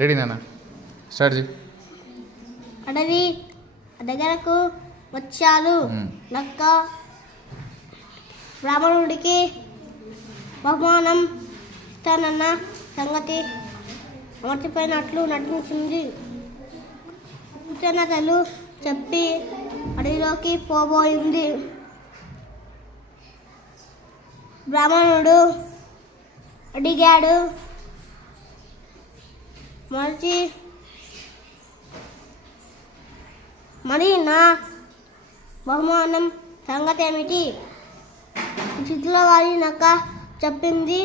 Ready నాన్న start చేయి. అడవి దగ్గరకు వచ్చాడు నక్క. బ్రాహ్మణుడికి బహుమానం ఇస్తానన్న సంగతి మర్చిపోయినట్లు నటించింది. కృతజ్ఞతలు చెప్పి అడవిలోకి పోబోయింది. బ్రాహ్మణుడు అడిగాడు, మరి నా బహుమానం సంగతి ఏమిటి? చిత్తుల వారి నక్క చెప్పింది.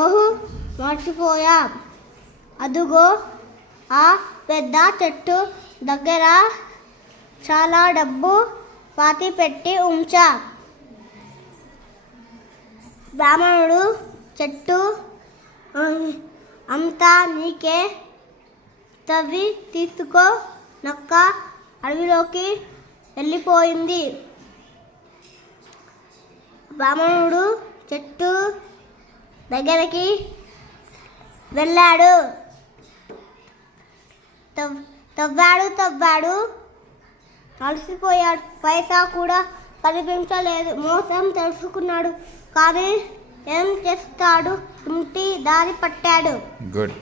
ఓహు, మర్చిపోయా. అదుగో ఆ పెద్ద చెట్టు దగ్గర చాలా డబ్బు పాతి పెట్టి ఉంచా. బ్రాహ్మణుడు చెట్టు అంతా నీకే, తవ్వి తీసుకో. నక్క అడవిలోకి వెళ్ళిపోయింది. బ్రాహ్మణుడు చెట్టు దగ్గరికి వెళ్ళాడు. తవ్వాడు అలసిపోయాడు. పైసా కూడా కనిపించలేదు. మోసం తెలుసుకున్నాడు, కానీ ఏం చేస్తాడు? ఇంటి దారి పట్టాడు. గుడ్.